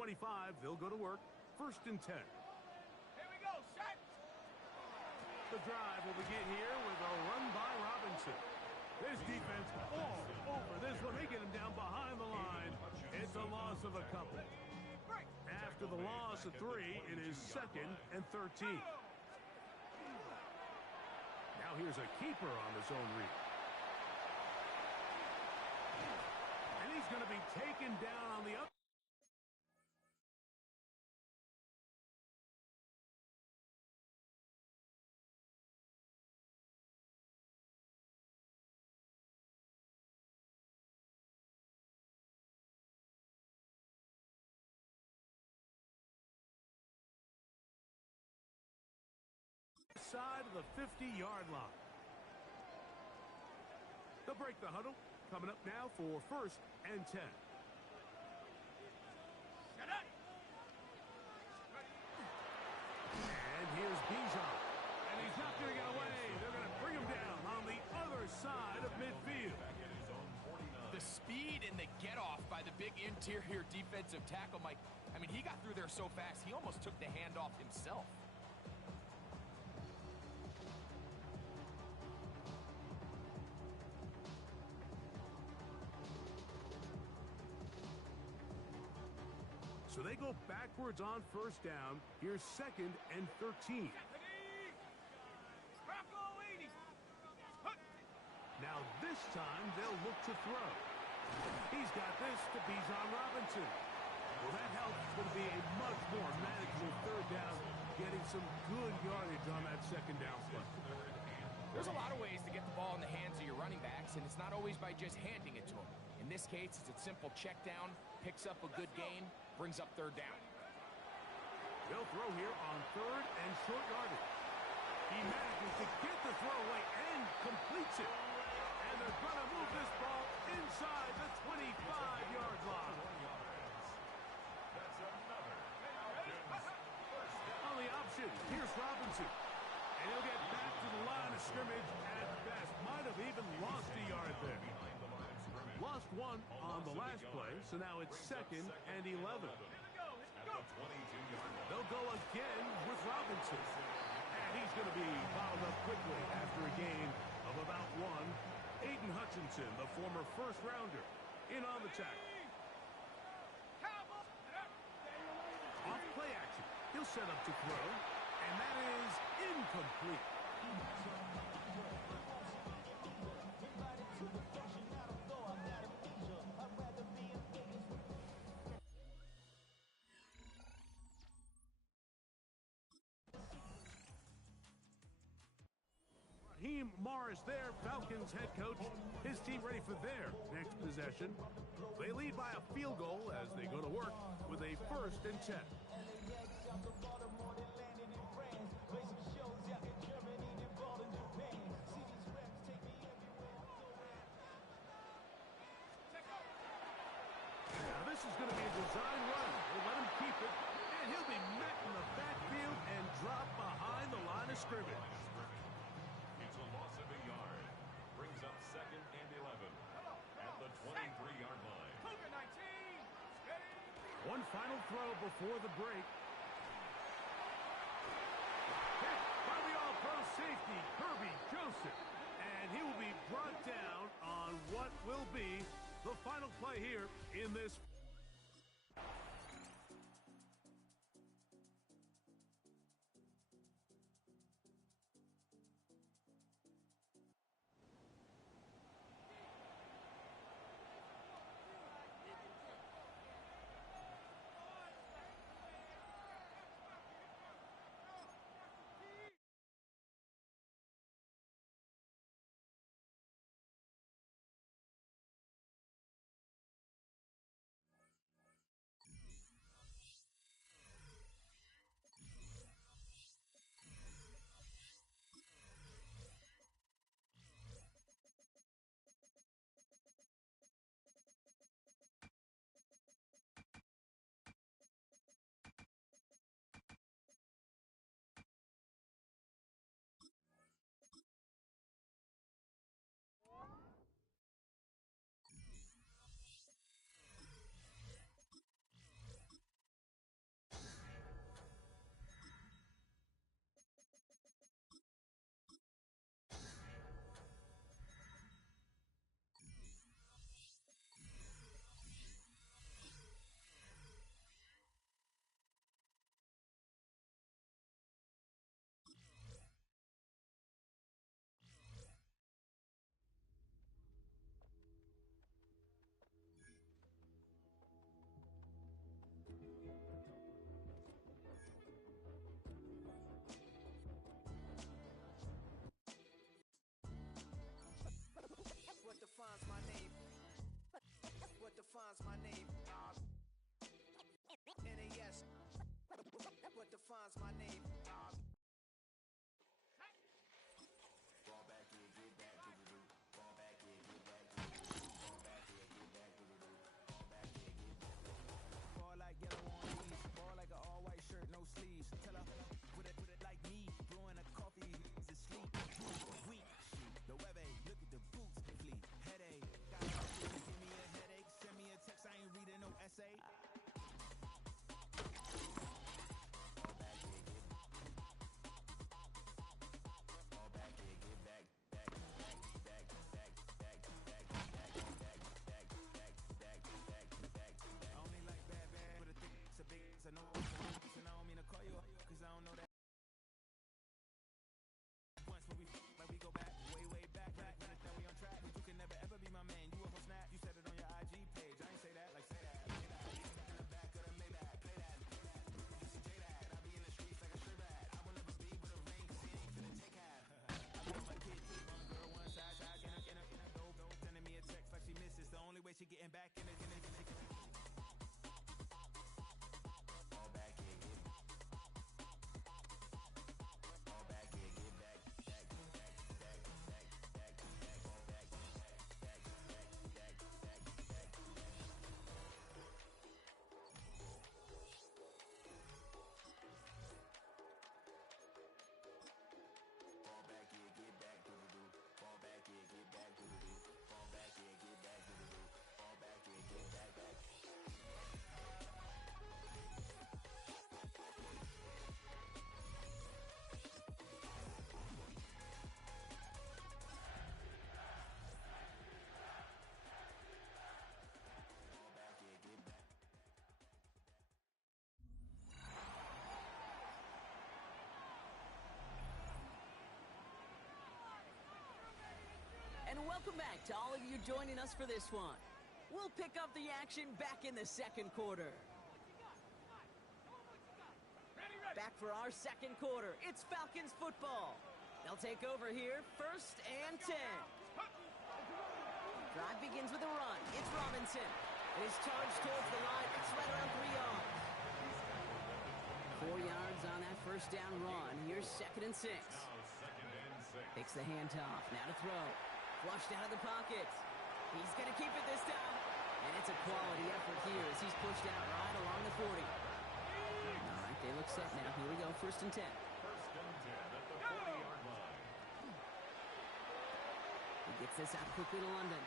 25, they'll go to work. 1st and 10. Here we go, shot. The drive will begin here with a run by Robinson. This defense all over this one. They get him down behind the line. It's a loss of a couple. After the loss of 3, it is 2nd and 13. Now here's a keeper on the zone read. And he's going to be taken down on the up. Side of the 50-yard line. They'll break the huddle. Coming up now for 1st and 10. And here's Bijan. And he's not going to get away. They're going to bring him down on the other side of midfield. The speed and the get-off by the big interior defensive tackle, Mike. I mean, he got through there so fast, he almost took the handoff himself. So they go backwards on 1st down. Here's 2nd and 13. Now this time they'll look to throw. He's got this to Bijan Robinson. Well, that helps. It's going to be a much more manageable 3rd down, getting some good yardage on that 2nd down play. There's a lot of ways to get the ball in the hands of your running backs, and it's not always by just handing it to them. In this case, it's a simple check down, picks up a good gain, brings up 3rd down. They'll throw here on 3rd and short yardage. He manages to get the throw away and completes it. And they're going to move this ball inside the 25-yard line. On the option, here's Robinson. And he'll get back to the line of scrimmage at best. Might have even lost a yard there. Lost 1 on the last play, so now it's 2nd and 11. They'll go again with Robinson. And he's going to be fouled up quickly after a gain of about 1. Aiden Hutchinson, the former 1st-rounder, in on the tackle. Off play action. He'll set up to throw, and that is incomplete. Raheem Morris there, Falcons head coach. His team ready for their next possession. They lead by a field goal as they go to work with a 1st and 10. Now this is going to be a design run. We'll let him keep it, and he'll be met in the backfield and dropped behind the line of scrimmage. It's a loss of a yard. Brings up 2nd and 11 at the 23-yard line. One final throw before the break. Hit by the all-pro safety, Kirby Joseph. And he will be brought down on what will be the final play here in this. welcome back to all of you joining us for this one. We'll pick up the action back in the second quarter. Back for our second quarter, it's Falcons football. They'll take over here, 1st and 10. Drive begins with a run. It's Robinson. And his charge towards the line. It's right around 3 yards. 4 yards on that first down run. Here's 2nd and 6. Takes the handoff. Now to throw. Flushed out of the pocket. He's going to keep it this time. And it's a quality effort here as he's pushed out right along the 40. All right, they look set now. Here we go, 1st and 10. 1st and 10 at the 40-yard line. He gets this out quickly to London.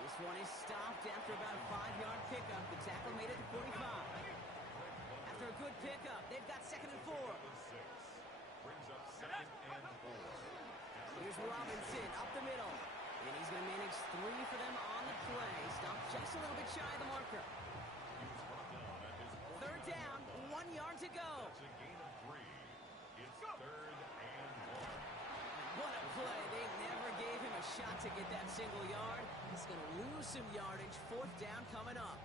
This one is stopped after about a 5-yard pickup. The tackle made it to 45. After a good pickup, they've got 2nd and 4. Brings up 2nd and 4. Here's Robinson up the middle. And he's going to manage 3 for them on the play. Stopped just a little bit shy of the marker. He was brought down at his 3rd down, 1 yard to go. That's a gain of 3. It's 3rd and 1. What a play. They never gave him a shot to get that single yard. He's going to lose some yardage. 4th down coming up.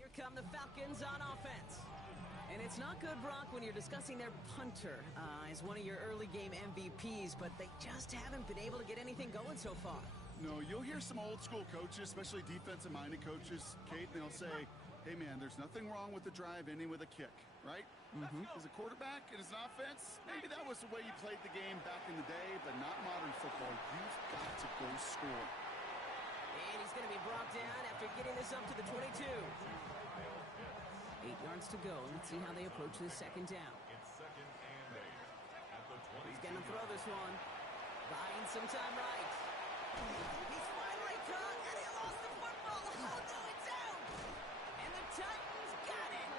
Here come the Falcons on offense. And it's not good, Brock, when you're discussing their punter as one of your early game MVPs, but they just haven't been able to get anything going so far. No, you'll hear some old school coaches, especially defensive-minded coaches, Kate, and they'll say, hey, man, there's nothing wrong with the drive ending with a kick, right? As a quarterback and as an offense, maybe that was the way you played the game back in the day, but not modern football. You've got to go score. And he's going to be brought down after getting this up to the 22. 8 yards to go. Let's see how they approach this 2nd down. It's 2nd and 8 at the 20. He's going to throw this one. Buying some time right. He's finally caught, and he lost the football. Oh, no, it's out. And the Titans got it.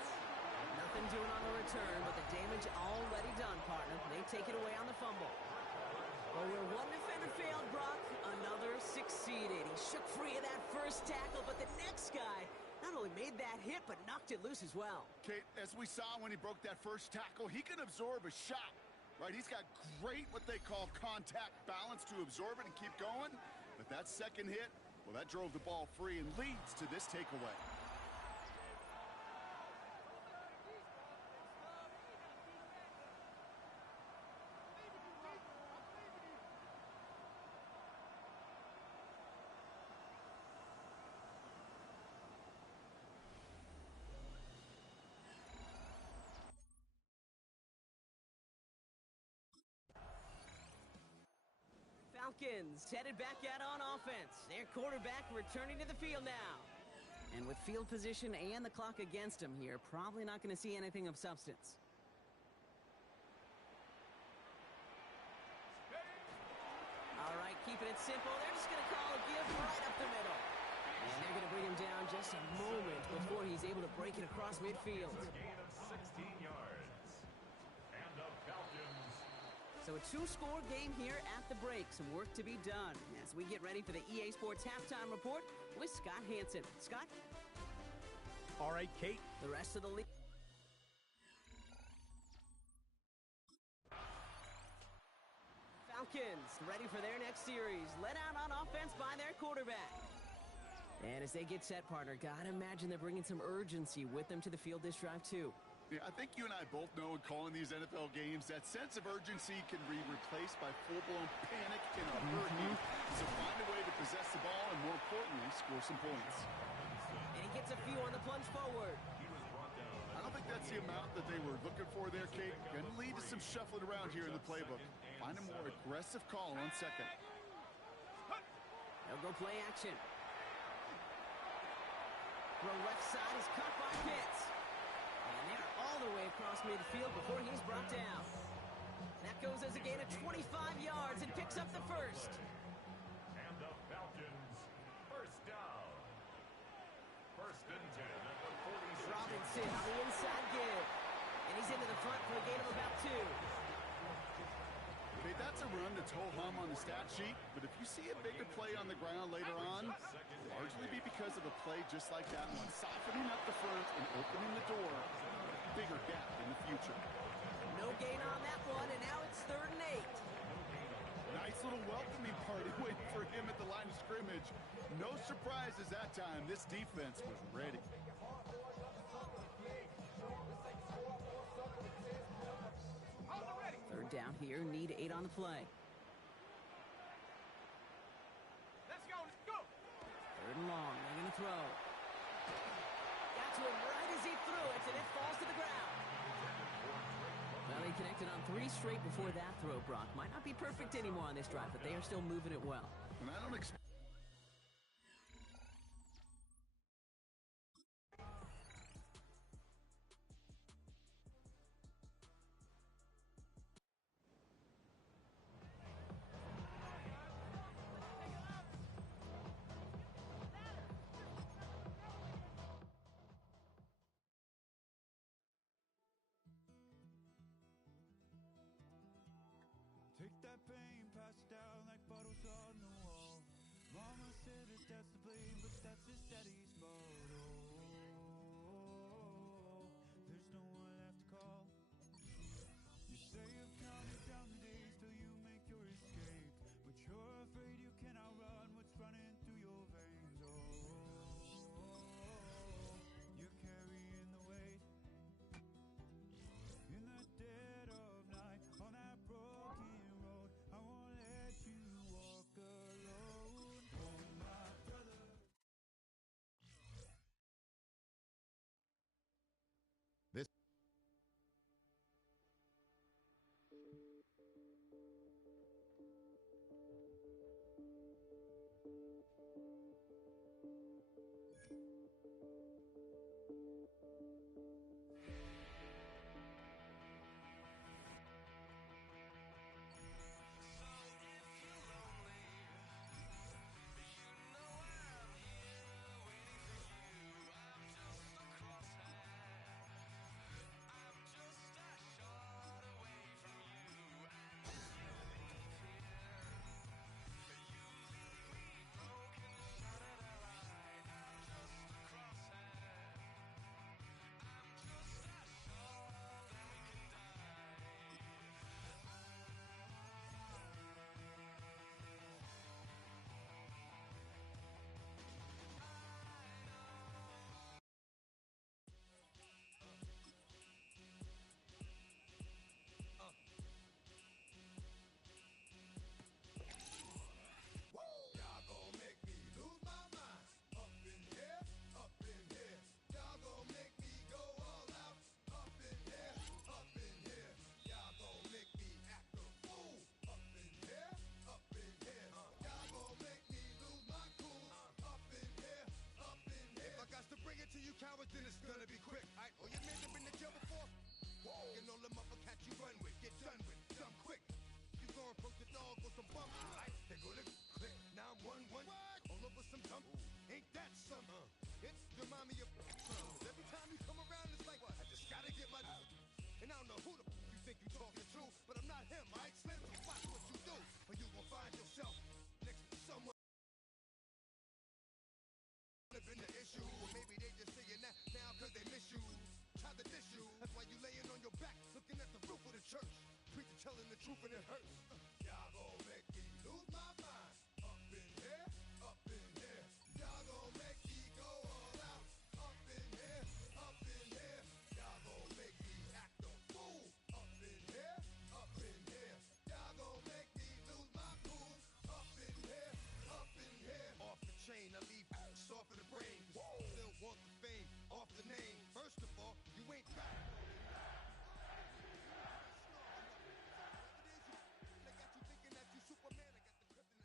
Nothing doing on the return, but the damage already done, partner. They take it away on the fumble. Well, where one defender failed, Brock, another succeeded. He shook free of that first tackle, but the next guy not only made that hit, but knocked it loose as well. Kate, as we saw when he broke that first tackle, he can absorb a shot, right? He's got great, what they call contact balance to absorb it and keep going. But that second hit, well, that drove the ball free and leads to this takeaway. Falcons headed back out on offense. Their quarterback returning to the field now. And with field position and the clock against him here, probably not going to see anything of substance. All right, keeping it simple. They're just going to call a give right up the middle. And they're going to bring him down just a moment before he's able to break it across midfield. It's a gain of 16 yards. And the Falcons. So a 2-score game here at the break. Some work to be done as we get ready for the EA Sports Halftime Report with Scott Hansen. Scott? All right, Kate. The rest of the league. Falcons ready for their next series. Led out on offense by their quarterback. And as they get set, partner, gotta imagine they're bringing some urgency with them to the field this drive, too. Yeah, I think you and I both know in calling these NFL games, that sense of urgency can be replaced by full-blown panic in a hurry. So find a way to possess the ball and, more importantly, score some points. And he gets a few on the plunge forward. I don't think that's the amount that they were looking for there, Kate. Going to lead to some shuffling around here in the playbook. Find a more aggressive call on 2nd. They'll go play action. Throw left side is caught by Pitts. And they're all the way across midfield before he's brought down. That goes as a gain of 25 yards and picks up the first. And the Falcons, 1st down. 1st and 10 at the 46. Robinson on the inside give. And he's into the front for a gain of about 2. Okay, that's a run that's ho-hum on the stat sheet, but if you see a bigger play on the ground later on, it'll largely be because of a play just like that one, softening up the front and opening the door. bigger gap in the future. No gain on that one, and now it's 3rd and 8. Nice little welcoming party waiting for him at the line of scrimmage. No surprises that time. This defense was ready. 3rd down here, need 8 on the play. Let's go, let's go. 3rd and long, they're going to throw. Got to him right as he threw it, and it falls to the ground. Well, they connected on 3 straight before that throw, Brock. Might not be perfect anymore on this drive, but they are still moving it well. And I don't expect... Take that pain, pass it down like bottles on the wall. Mama said that that's the blame, but that's his daddy's fault. Oh, there's no one left to call. You say you've counted down the days till you make your escape, but you're afraid you can outrun what's running through your veins. Oh, you're carrying the weight in the dead of night on that broken road. I won't let you walk alone. Oh, my brother. This to you cowards, then it's gonna be quick. All right, all your men have been to jail before. Whoa, and all the motherfuckers you run with, get done with, dumb quick. You going from the dog with some bump, right? They gonna click 911, all over some dump. Ain't that something? It's remind me of every time you come around, it's like I just gotta get my. And I don't know who the you think you talking to, but I'm not him. I ain't slim, so watch what you do, or you gon' find yourself next to someone. Been the issue, or maybe they just saying that now cause they miss you. Tried to diss you, that's why you laying on your back, looking at the roof of the church. Preacher telling the truth and it hurts. Y'all gon' make me lose my mind. Up in here, up in here. Y'all gon' make me go all out. Up in here, up in here. Y'all gon' make me act a fool. Up in here, up in here. Y'all gon' make me lose my cool. Up in here, up in here. Off the chain, I leave soft in the brain. Still want the fame, off the name. First of all, you ain't back. They got you thinking that you Superman. I got the kryptonite.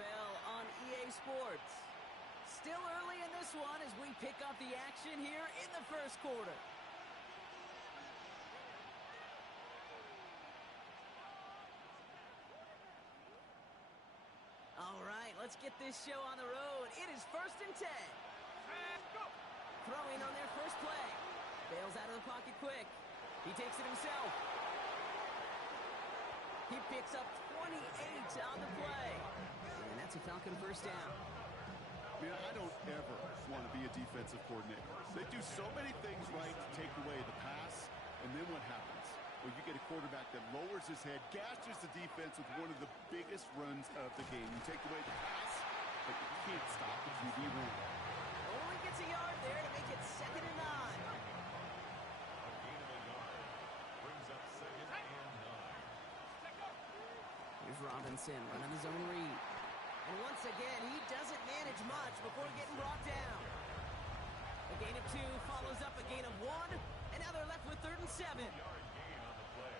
Bell on EA Sports. Still early in this one as we pick up the action here in the first quarter. All right, let's let's get this show on the road. It is 1st and 10. Throwing on their first play. Bails out of the pocket quick. He takes it himself. He picks up 28 on the play. And that's a Falcon first down. Man, I don't ever want to be a defensive coordinator. They do so many things right to take away the pass, and then what happens? Well, you get a quarterback that lowers his head, gashes the defense with one of the biggest runs of the game. You take away the pass, but you can't stop the QB run. Only gets a yard there to make it 2nd and 9. A gain of a yard brings up 2nd and 9. Here's Robinson running the zone read. And once again, he doesn't manage much before getting brought down. A gain of 2 follows up a gain of 1, and now they're left with 3rd and 7. Yard gain on the play.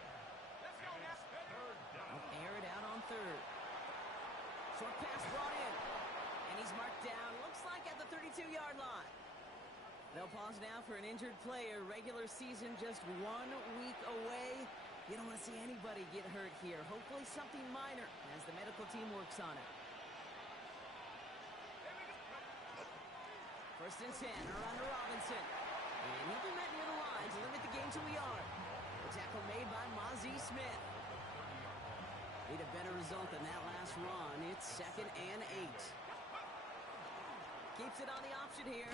Let's go now. 3rd down. They'll air it out on 3rd. Short pass brought in. And he's marked down, looks like at the 32-yard line. They'll pause now for an injured player. Regular season just 1 week away. You don't want to see anybody get hurt here. Hopefully something minor as the medical team works on it. 1st and 10, around to Robinson. And he'll be met near the line to limit the gain to a yard. The tackle made by Mozzie Smith. Need a better result than that last run. It's 2nd and 8. Keeps it on the option here.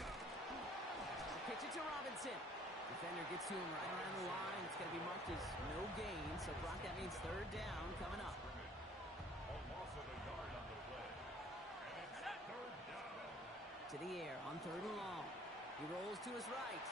Pitch it to Robinson. Defender gets to him right around the line. It's going to be marked as no gain. So, Brock, that means 3rd down coming up. A loss of a yard on the play. And it's 3rd down. To the air on 3rd and long. He rolls to his right.